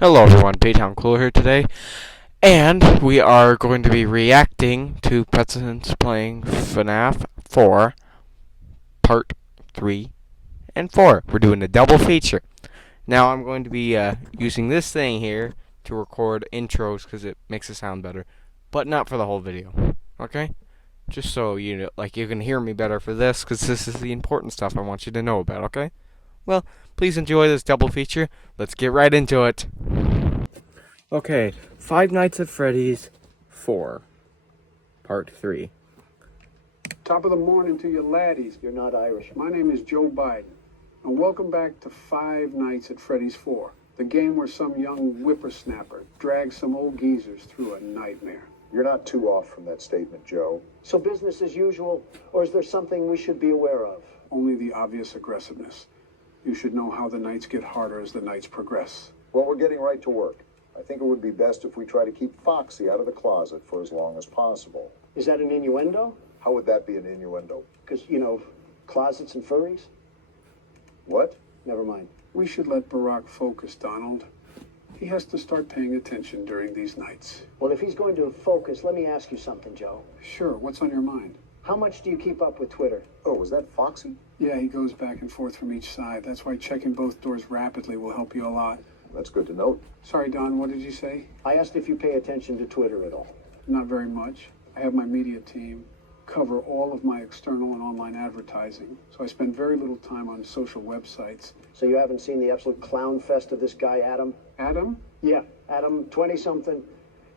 Hello everyone, Baytown Cooler here today, and we are going to be reacting to Presidents playing Fnaf 4, Part 3 and 4. We're doing a double feature. Now I'm going to be using this thing here to record intros because it makes it sound better, but not for the whole video, okay? Just so you know, like you can hear me better for this because this is the important stuff I want you to know about, okay? Well, please enjoy this double feature. Let's get right into it. Okay, Five Nights at Freddy's 4, Part 3. Top of the morning to you laddies. You're not Irish. My name is Joe Biden, and welcome back to Five Nights at Freddy's 4, the game where some young whippersnapper drags some old geezers through a nightmare. You're not too off from that statement, Joe. So business as usual, or is there something we should be aware of? Only the obvious aggressiveness. You should know how the nights get harder as the nights progress. Well, we're getting right to work. I think it would be best if we try to keep Foxy out of the closet for as long as possible. Is that an innuendo? How would that be an innuendo? Because, closets and furries? What? Never mind. We should let Barack focus, Donald. He has to start paying attention during these nights. Well, if he's going to focus, let me ask you something, Joe. Sure, what's on your mind? How much do you keep up with Twitter? Oh, was that Foxy? Yeah, he goes back and forth from each side. That's why checking both doors rapidly will help you a lot. That's good to note. Sorry, Don, what did you say? I asked if you pay attention to Twitter at all. Not very much. I have my media team cover all of my external and online advertising, so I spend very little time on social websites. So you haven't seen the absolute clown fest of this guy, Adam? Adam? Yeah, Adam, 20-something.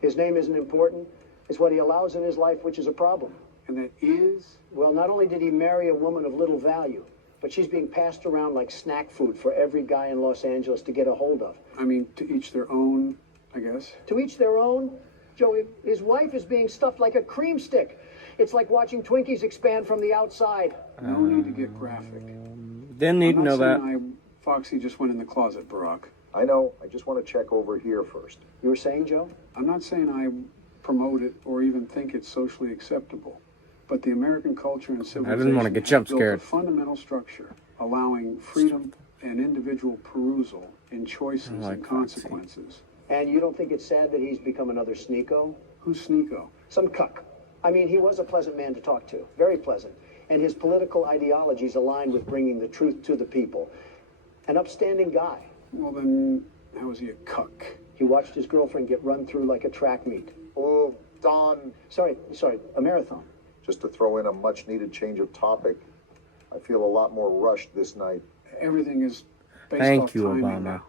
His name isn't important. It's what he allows in his life, which is a problem. And that is? Well, not only did he marry a woman of little value, but she's being passed around like snack food for every guy in Los Angeles to get a hold of. I mean, to each their own, I guess. To each their own? Joe, his wife is being stuffed like a cream stick. It's like watching Twinkies expand from the outside. No need to get graphic. Didn't need to know that. Foxy just went in the closet, Barack. I know. I just want to check over here first. You were saying, Joe? I'm not saying I promote it or even think it's socially acceptable, but the American culture and civilization I didn't want to get jump built scared. a fundamental structure allowing freedom and individual perusal in choices and consequences. And you don't think it's sad that he's become another sneako? Who's Sneeko? Some cuck. I mean, he was a pleasant man to talk to. Very pleasant. And his political ideologies aligned with bringing the truth to the people. An upstanding guy. Well, then, how is he a cuck? He watched his girlfriend get run through like a track meet. Oh, Don. Sorry, a marathon. Just to throw in a much-needed change of topic, I feel a lot more rushed this night. Everything is based Thank off you, timing Obama. now.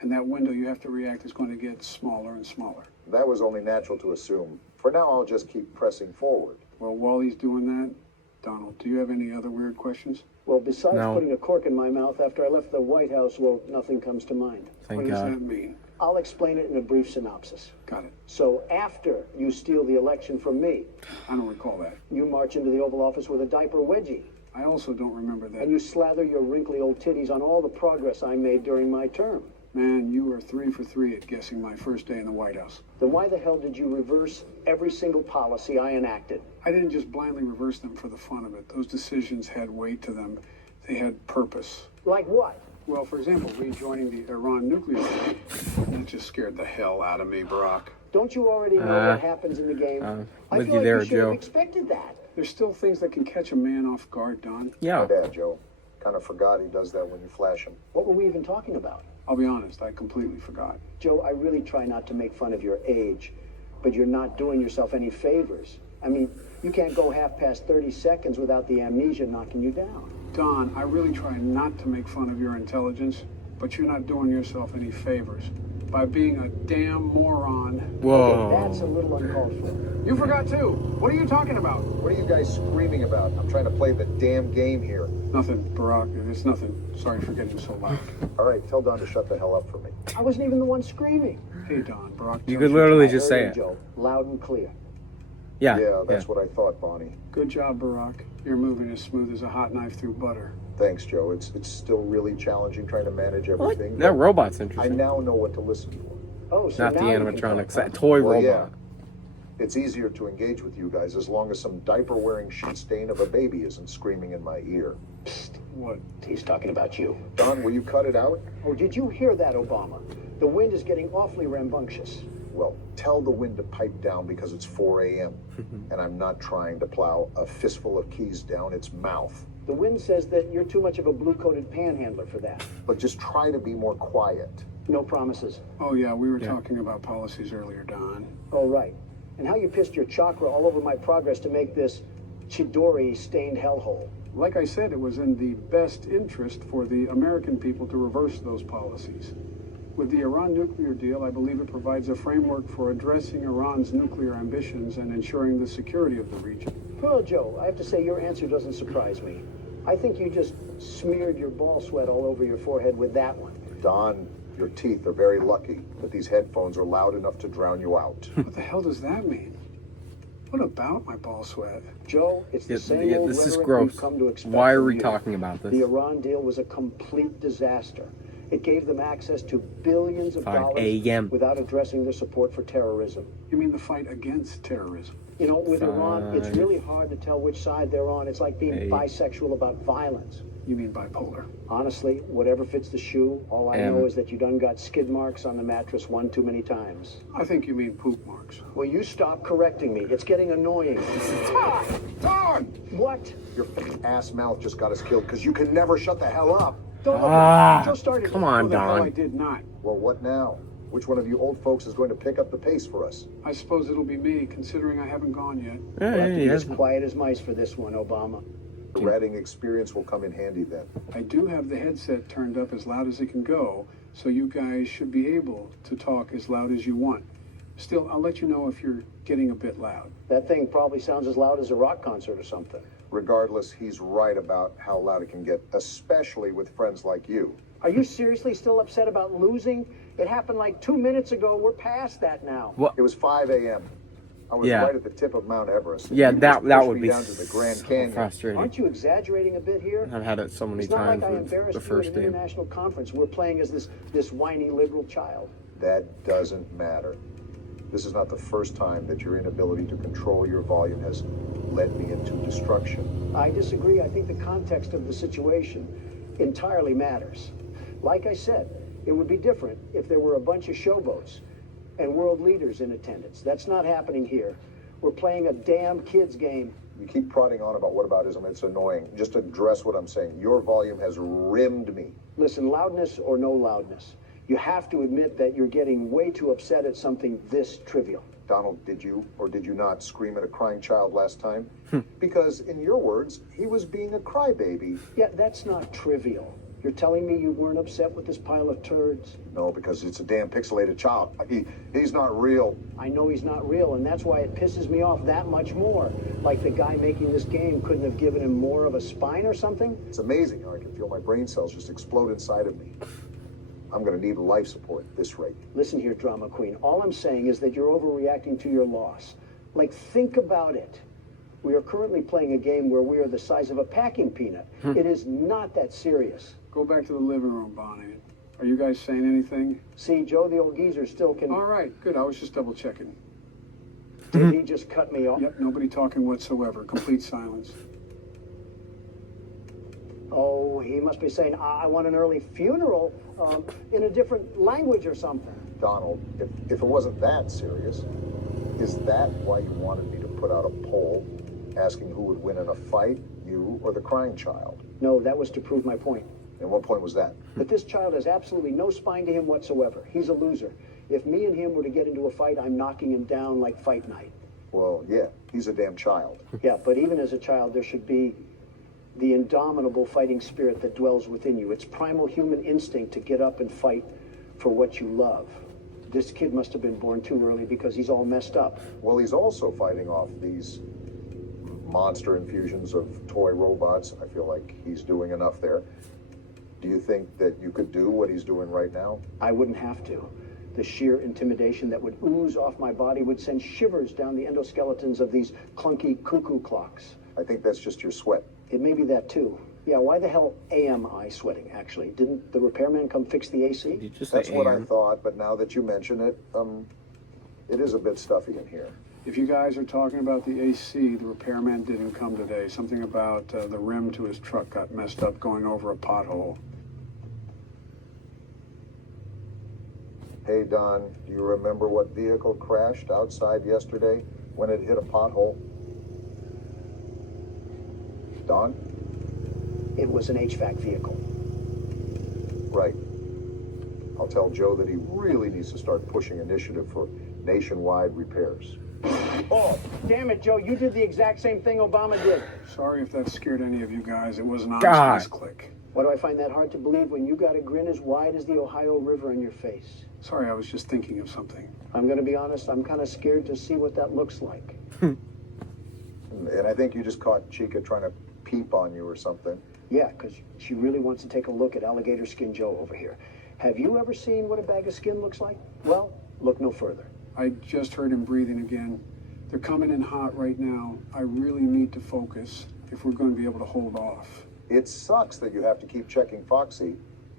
And that window you have to react is going to get smaller and smaller. That was only natural to assume. For now, I'll just keep pressing forward. Well, while he's doing that, Donald, do you have any other weird questions? Well, besides No. putting a cork in my mouth after I left the White House, well, nothing comes to mind. Thank What does God. that mean? I'll explain it in a brief synopsis. Got it. So after you steal the election from me, I don't recall that. you march into the Oval Office with a diaper wedgie, I also don't remember that. and you slather your wrinkly old titties on all the progress I made during my term. Man, you were 3 for 3 at guessing my first day in the White House. Then why the hell did you reverse every single policy I enacted? I didn't just blindly reverse them for the fun of it. Those decisions had weight to them. They had purpose. Like what? Well, for example, rejoining the Iran nuclear deal. That just scared the hell out of me, Barack. Don't you already know what happens in the game? I with feel you like there, you should Joe. have expected that. There's still things that can catch a man off guard, Don. My Yeah. bad, Joe. Kind of forgot he does that when you flash him. What were we even talking about? I'll be honest, I completely forgot. Joe, I really try not to make fun of your age, but you're not doing yourself any favors. I mean, you can't go half past 30 seconds without the amnesia knocking you down. Don, I really try not to make fun of your intelligence, but you're not doing yourself any favors by being a damn moron. Whoa. That's a little uncalled for. You forgot too. What are you talking about? What are you guys screaming about? I'm trying to play the damn game here. Nothing, Barack. It's nothing. Sorry for getting so loud. All right, tell Don to shut the hell up for me. I wasn't even the one screaming. Hey, Don, Barack. You tells could literally I just heard say you, it. Joe, loud and clear. Yeah. Yeah, that's what I thought, Bonnie. Good job, Barack. You're moving as smooth as a hot knife through butter. Thanks, Joe. It's still really challenging trying to manage everything. That but robot's I interesting. now know what to listen for. Oh, so Not the now you can animatronics, talk, that toy Well, yeah. robot. It's easier to engage with you guys as long as some diaper-wearing shit stain of a baby isn't screaming in my ear. What? He's talking about you. Don, will you cut it out? Oh, did you hear that, Obama? The wind is getting awfully rambunctious. Well, tell the wind to pipe down because it's 4 a.m. and I'm not trying to plow a fistful of keys down its mouth. The wind says that you're too much of a blue-coated panhandler for that. But just try to be more quiet. No promises. Oh, yeah, we were talking about policies earlier, Don. Oh, right. And how you pissed your chakra all over my progress to make this Chidori-stained hellhole. Like I said, it was in the best interest for the American people to reverse those policies. With the Iran nuclear deal, I believe it provides a framework for addressing Iran's nuclear ambitions and ensuring the security of the region. Well, Joe, I have to say your answer doesn't surprise me. I think you just smeared your ball sweat all over your forehead with that one. Don, your teeth are very lucky, but these headphones are loud enough to drown you out. What the hell does that mean? What about my ball sweat? Joe, it's the same old this is rhetoric gross. we've come to expect Why are from we you. talking about this? The Iran deal was a complete disaster. It gave them access to billions of 5 dollars a.m. without addressing their support for terrorism. You mean the fight against terrorism? You know, with Iran, it's 5 really hard to tell which side they're on. It's like being 8 bisexual about violence. You mean bipolar? Honestly, whatever fits the shoe, all I M. know is that you done got skid marks on the mattress one too many times. I think you mean poop marks. Will you stop correcting me? It's getting annoying. Don! What? Your ass mouth just got us killed because you can never shut the hell up. Don't Joe started. Come Oh, on, the hell I Don. did not. Well, what now? Which one of you old folks is going to pick up the pace for us? I suppose it'll be me, considering I haven't gone yet. We'll have to be as Yeah, quiet as mice for this one, Obama. The ratting experience will come in handy then. I do have the headset turned up as loud as it can go, so you guys should be able to talk as loud as you want. Still, I'll let you know if you're getting a bit loud. That thing probably sounds as loud as a rock concert or something. Regardless, he's right about how loud it can get, especially with friends like you. Are you seriously still upset about losing? It happened like 2 minutes ago. We're past that now. It was 5 a.m. I was Yeah. right at the tip of Mount Everest. Yeah, You that just that pushed would me be down to the Grand so Canyon. frustrating. Aren't you exaggerating a bit here? I've had it so many It's not times like I with embarrassed the you first at an game. international conference. We're playing as this whiny liberal child. That doesn't matter. This is not the first time that your inability to control your volume has led me into destruction. I disagree. I think the context of the situation entirely matters. Like I said, it would be different if there were a bunch of showboats and world leaders in attendance. That's not happening here. We're playing a damn kids game. You keep prodding on about whataboutism. It's annoying. Just address what I'm saying. Your volume has rimmed me. Listen, loudness or no loudness, you have to admit that you're getting way too upset at something this trivial. Donald, did you or did you not scream at a crying child last time? Because, in your words, he was being a crybaby. Yeah, that's not trivial. You're telling me you weren't upset with this pile of turds? No, because it's a damn pixelated child. He's not real. I know he's not real, and that's why it pisses me off that much more. Like the guy making this game couldn't have given him more of a spine or something? It's amazing how I can feel my brain cells just explode inside of me. I'm going to need life support at this rate. Listen here, drama queen. All I'm saying is that you're overreacting to your loss. Like, think about it. We are currently playing a game where we are the size of a packing peanut. It is not that serious. Go back to the living room, Bonnie. Are you guys saying anything? See, Joe, the old geezer still can... All right, good. I was just double checking. Did he just cut me off? Yep, nobody talking whatsoever. Complete silence. Oh, he must be saying, I want an early funeral in a different language or something. Donald, if it wasn't that serious, is that why you wanted me to put out a poll asking who would win in a fight, you or the crying child? No, that was to prove my point. And what point was that? That this child has absolutely no spine to him whatsoever. He's a loser. If me and him were to get into a fight, I'm knocking him down like fight night. Well, yeah, he's a damn child. Yeah, but even as a child, there should be the indomitable fighting spirit that dwells within you. It's primal human instinct to get up and fight for what you love. This kid must have been born too early because he's all messed up. Well, he's also fighting off these monster infusions of toy robots. I feel like he's doing enough there. Do you think that you could do what he's doing right now? I wouldn't have to. The sheer intimidation that would ooze off my body would send shivers down the endoskeletons of these clunky cuckoo clocks. I think that's just your sweat. It may be that too. Yeah, why the hell am I sweating, actually? Didn't the repairman come fix the AC? You just That's say what I AM. thought, but now that you mention it, it is a bit stuffy in here. If you guys are talking about the AC, the repairman didn't come today. Something about the rim to his truck got messed up going over a pothole. Hey, Don, do you remember what vehicle crashed outside yesterday when it hit a pothole? Don? It was an HVAC vehicle. Right. I'll tell Joe that he really needs to start pushing initiative for nationwide repairs. Oh, damn it, Joe. You did the exact same thing Obama did. Sorry if that scared any of you guys. It was an honest God. misclick. Why do I find that hard to believe when you got a grin as wide as the Ohio River on your face? Sorry, I was just thinking of something. I'm going to be honest, I'm kind of scared to see what that looks like. And I think you just caught Chica trying to peep on you or something. Yeah, because she really wants to take a look at Alligator Skin Joe over here. Have you ever seen what a bag of skin looks like? Well, look no further. I just heard him breathing again. They're coming in hot right now. I really need to focus if we're going to be able to hold off. It sucks that you have to keep checking Foxy.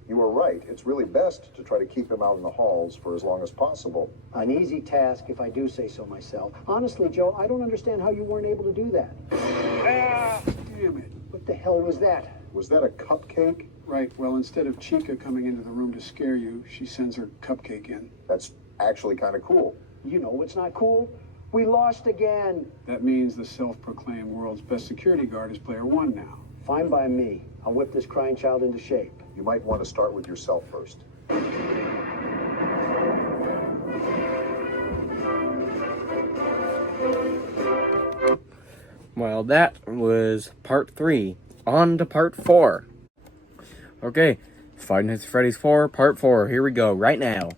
You were right. It's really best to try to keep him out in the halls for as long as possible. An easy task, if I do say so myself. Honestly, Joe, I don't understand how you weren't able to do that. Ah, damn it. What the hell was that? Was that a cupcake? Right, well, instead of Chica coming into the room to scare you, she sends her cupcake in. That's actually kind of cool. You know what's not cool? We lost again. That means the self-proclaimed world's best security guard is player one now. Fine by me. I'll whip this crying child into shape. You might want to start with yourself first. Well, that was part 3. On to part 4. Okay, Five Nights at Freddy's 4, part 4. Here we go, right now.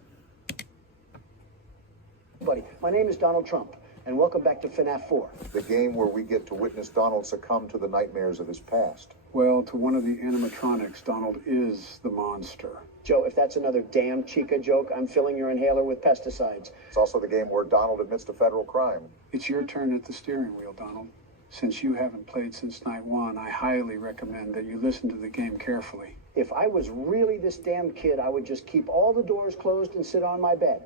Buddy, my name is Donald Trump, and welcome back to Fnaf 4. The game where we get to witness Donald succumb to the nightmares of his past. Well, to one of the animatronics, Donald is the monster. Joe, if that's another damn Chica joke, I'm filling your inhaler with pesticides. It's also the game where Donald admits to federal crime. It's your turn at the steering wheel, Donald. Since you haven't played since night one, I highly recommend that you listen to the game carefully. If I was really this damn kid, I would just keep all the doors closed and sit on my bed.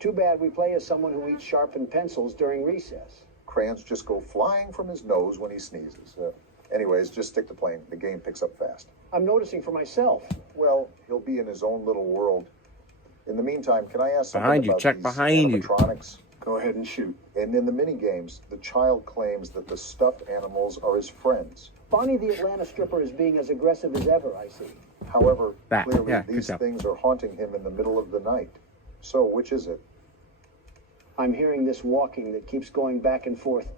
Too bad we play as someone who eats sharpened pencils during recess. Crayons just go flying from his nose when he sneezes. Anyways, just stick to playing. The game picks up fast. I'm noticing for myself. Well, he'll be in his own little world. In the meantime, can I ask something Behind you, about check these behind you. animatronics? Go ahead and shoot. And in the mini games, the child claims that the stuffed animals are his friends. Bonnie the Atlanta stripper is being as aggressive as ever, I see. However, Back. clearly Yeah, good these job. things are haunting him in the middle of the night. So, which is it? I'm hearing this walking that keeps going back and forth.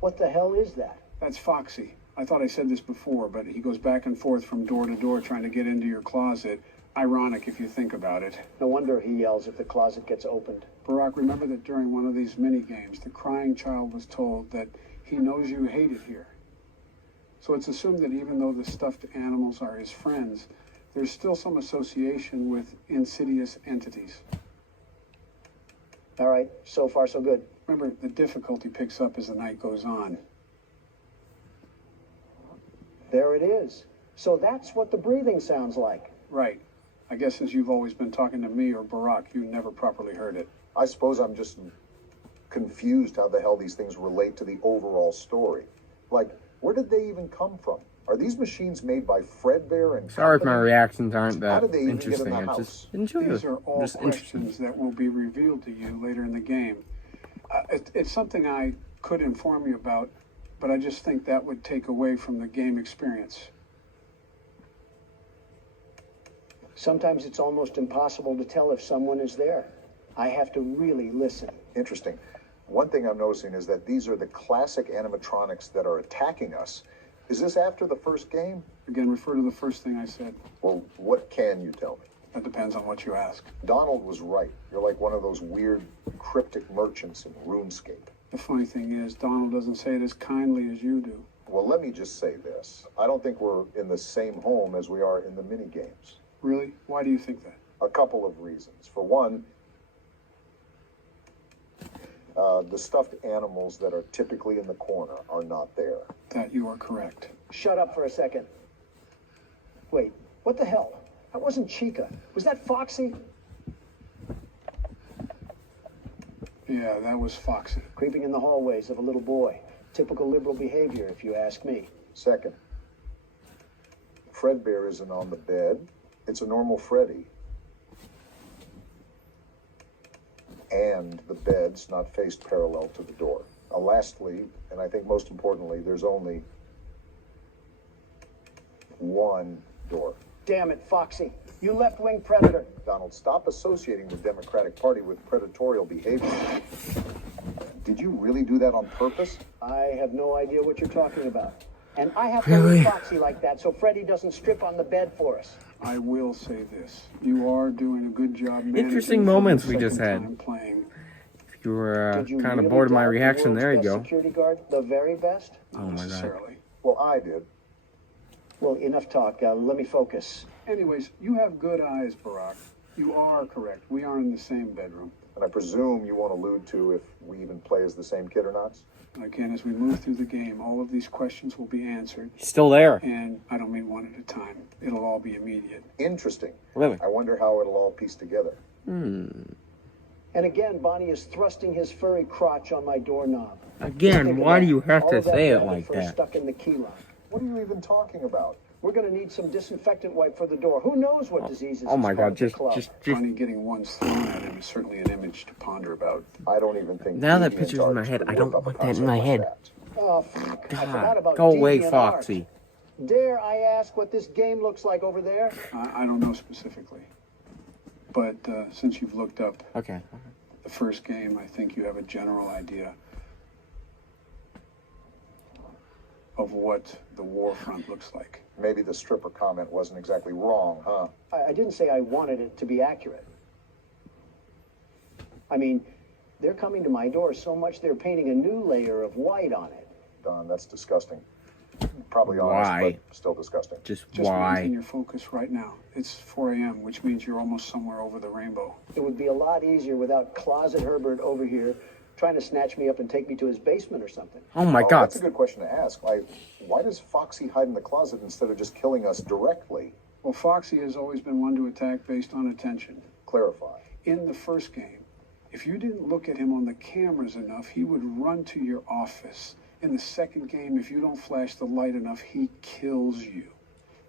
What the hell is that? That's Foxy. I thought I said this before, but he goes back and forth from door to door trying to get into your closet. Ironic if you think about it. No wonder he yells if the closet gets opened. Barack, remember that during one of these mini games, the crying child was told that he knows you hate it here. So it's assumed that even though the stuffed animals are his friends, there's still some association with insidious entities. All right, so far so good. Remember, the difficulty picks up as the night goes on. There it is. So that's what the breathing sounds like. Right. I guess since you've always been talking to me or Barack, you never properly heard it. I suppose I'm just confused how the hell these things relate to the overall story. Like, where did they even come from? Are these machines made by Fredbear and Sorry if my company? reactions aren't How that did they even get in interesting. the I house? just enjoy These it. are all Just interesting. questions that will be revealed to you later in the game. It's something I could inform you about, but I just think that would take away from the game experience. Sometimes it's almost impossible to tell if someone is there. I have to really listen. Interesting. One thing I'm noticing is that these are the classic animatronics that are attacking us. Is this after the first game? Again, refer to the first thing I said. Well, what can you tell me? That depends on what you ask. Donald was right. You're like one of those weird cryptic merchants in RuneScape. The funny thing is, Donald doesn't say it as kindly as you do. Well, let me just say this. I don't think we're in the same home as we are in the mini games. Really? Why do you think that? A couple of reasons. For one, the stuffed animals that are typically in the corner are not there. That you are correct. Shut up for a second. Wait, what the hell? That wasn't Chica. Was that Foxy? Yeah, that was Foxy. Creeping in the hallways of a little boy. Typical liberal behavior, if you ask me. Second, Fredbear isn't on the bed. It's a normal Freddy. and the beds not faced parallel to the door. Lastly, and I think most importantly, there's only one door. Damn it, Foxy. You left-wing predator. Donald, stop associating the Democratic Party with predatorial behavior. Did you really do that on purpose? I have no idea what you're talking about. And I have to Really? leave Foxy like that so Freddy doesn't strip on the bed for us. I will say this. You are doing a good job managing Interesting for the moments we second just had. time playing. If you were Did you kind of really bored of my doubt the reaction, world's there you best go. security guard, the very best? Not Oh my God. necessarily. Well, I did. Well, enough talk. Let me focus. Anyways, you have good eyes, Barack. You are correct. We are in the same bedroom. And I presume you won't allude to if we even play as the same kid or not? Again, as we move through the game, all of these questions will be answered. He's still there. And I don't mean one at a time. It'll all be immediate. Interesting. Really? I wonder how it'll all piece together. And again, Bonnie is thrusting his furry crotch on my doorknob. Again, Think of why do that. you have All to of that say it rabbit like fur that? Stuck in the key lock. What are you even talking about? We're going to need some disinfectant wipe for the door. Who knows what diseases? Oh my it's God! caused the Just club. Funny getting ones thrown at him is certainly an image to ponder about. I don't even think Now that deviant picture's in my arts head, would I don't work up a want that in concept my like head. that. Oh, fuck. I forgot about Go away, deviant Foxy. art. Dare I ask what this game looks like over there? I don't know specifically. But since you've looked up Okay. the first game, I think you have a general idea of what the war front looks like. Maybe the stripper comment wasn't exactly wrong, huh? I didn't say I wanted it to be accurate. I mean, they're coming to my door so much they're painting a new layer of white on it. Don, that's disgusting. Probably honest, Why? but still disgusting. Just Just maintain why? your focus right now. It's 4 a.m., which means you're almost somewhere over the rainbow. It would be a lot easier without Closet Herbert over here trying to snatch me up and take me to his basement or something. Oh my Oh, God! that's a good question to ask. Why does Foxy hide in the closet instead of just killing us directly? Well, Foxy has always been one to attack based on attention. Clarify. In the first game, if you didn't look at him on the cameras enough, he would run to your office. In the second game, if you don't flash the light enough, he kills you.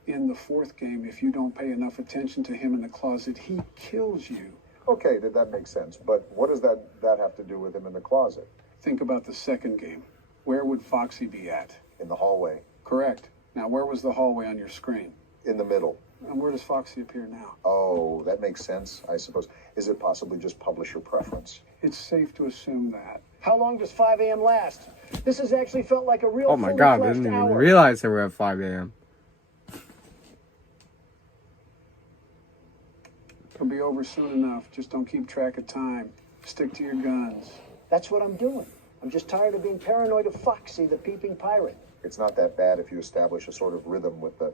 In the fourth game, if you don't pay enough attention to him in the closet, he kills you. Okay, that makes sense. But what does that have to do with him in the closet? Think about the second game. Where would Foxy be at? In the hallway? Correct. Now, where was the hallway on your screen? In the middle? And where does Foxy appear now? Oh, that makes sense, I suppose. Is it possibly just publisher preference? It's safe to assume that. How long does 5 a.m. last? This has actually felt like a real Oh my fully God! I fleshed didn't even hour. realize they were at 5 a.m. It'll be over soon enough. Just don't keep track of time. Stick to your guns. That's what I'm doing. I'm just tired of being paranoid of Foxy, the peeping pirate. It's not that bad if you establish a sort of rhythm with the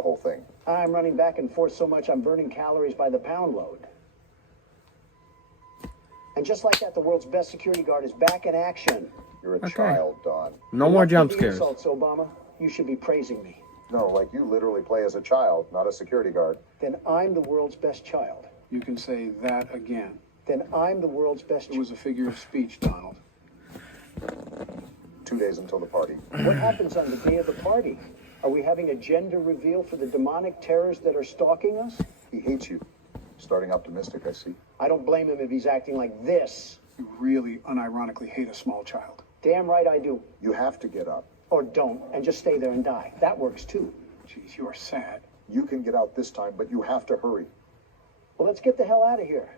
whole thing. I'm running back and forth so much I'm burning calories by the pound load. And just like that, the world's best security guard is back in action. You're a Okay. child, Don. No more Enough jump with the scares. Insults, Obama. You should be praising me. No, like you literally play as a child, not a security guard. Then I'm the world's best child. You can say that again. Then I'm the world's best It was a figure of speech, Donald. 2 days until the party. What happens on the day of the party? Are we having a gender reveal for the demonic terrors that are stalking us? He hates you. Starting optimistic, I see. I don't blame him if he's acting like this. You really unironically hate a small child. Damn right I do. You have to get up. Or don't, and just stay there and die. That works too. Jeez, you are sad. You can get out this time, but you have to hurry. Well, let's get the hell out of here.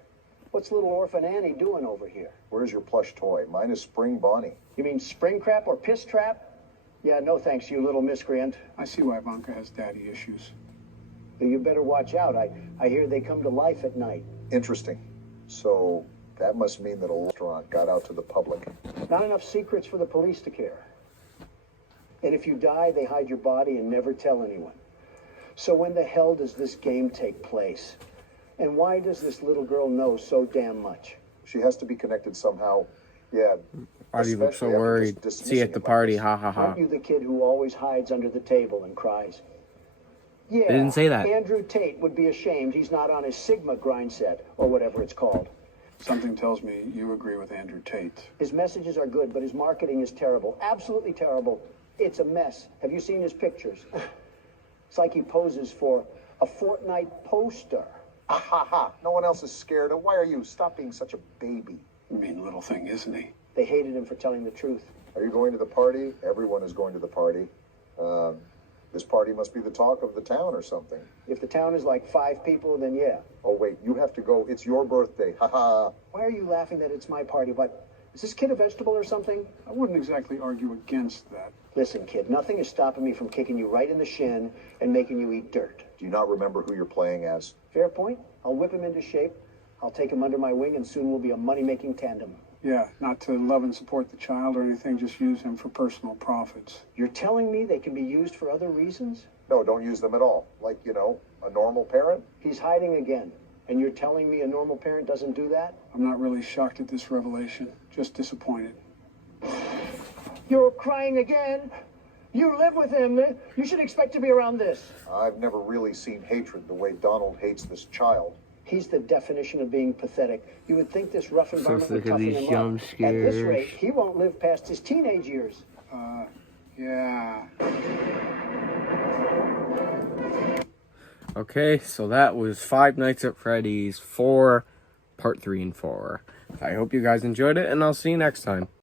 What's little orphan Annie doing over here? Where's your plush toy? Mine is Spring Bonnie. You mean spring crap or piss trap? Yeah, no thanks, you little miscreant. I see why Ivanka has daddy issues. You better watch out. I hear they come to life at night. Interesting. So that must mean that a restaurant got out to the public. Not enough secrets for the police to care. And if you die, they hide your body and never tell anyone. So when the hell does this game take place? And why does this little girl know so damn much? She has to be connected somehow. Yeah. Why do you look so especially after worried? just See you at dismissing the it like party, this. ha ha ha. Aren't you the kid who always hides under the table and cries? Yeah, They didn't say that. Andrew Tate would be ashamed he's not on his Sigma grind set, or whatever it's called. Something tells me you agree with Andrew Tate. His messages are good, but his marketing is terrible. Absolutely terrible. It's a mess. Have you seen his pictures? It's like he poses for a Fortnite poster. Ah ha ha. No one else is scared. And why are you? Stop being such a baby. Mean little thing, isn't he? They hated him for telling the truth. Are you going to the party? Everyone is going to the party. This party must be the talk of the town or something. If the town is like 5 people, then yeah. Oh, wait, you have to go. It's your birthday. Ha ha. Why are you laughing that it's my party? But is this kid a vegetable or something? I wouldn't exactly argue against that. Listen, kid, nothing is stopping me from kicking you right in the shin and making you eat dirt. Do you not remember who you're playing as? Fair point. I'll whip him into shape. I'll take him under my wing, and soon we'll be a money-making tandem. Yeah, not to love and support the child or anything, just use him for personal profits. You're telling me they can be used for other reasons? No, don't use them at all. Like, a normal parent? He's hiding again. And you're telling me a normal parent doesn't do that? I'm not really shocked at this revelation, just disappointed. You're crying again? You live with him. You should expect to be around this. I've never really seen hatred the way Donald hates this child. He's the definition of being pathetic. You would think this rough environment would sick of toughen these him jump up. At this scares. rate, he won't live past his teenage years. Yeah. Okay, so that was Five Nights at Freddy's 4, Part 3 and 4. I hope you guys enjoyed it, and I'll see you next time.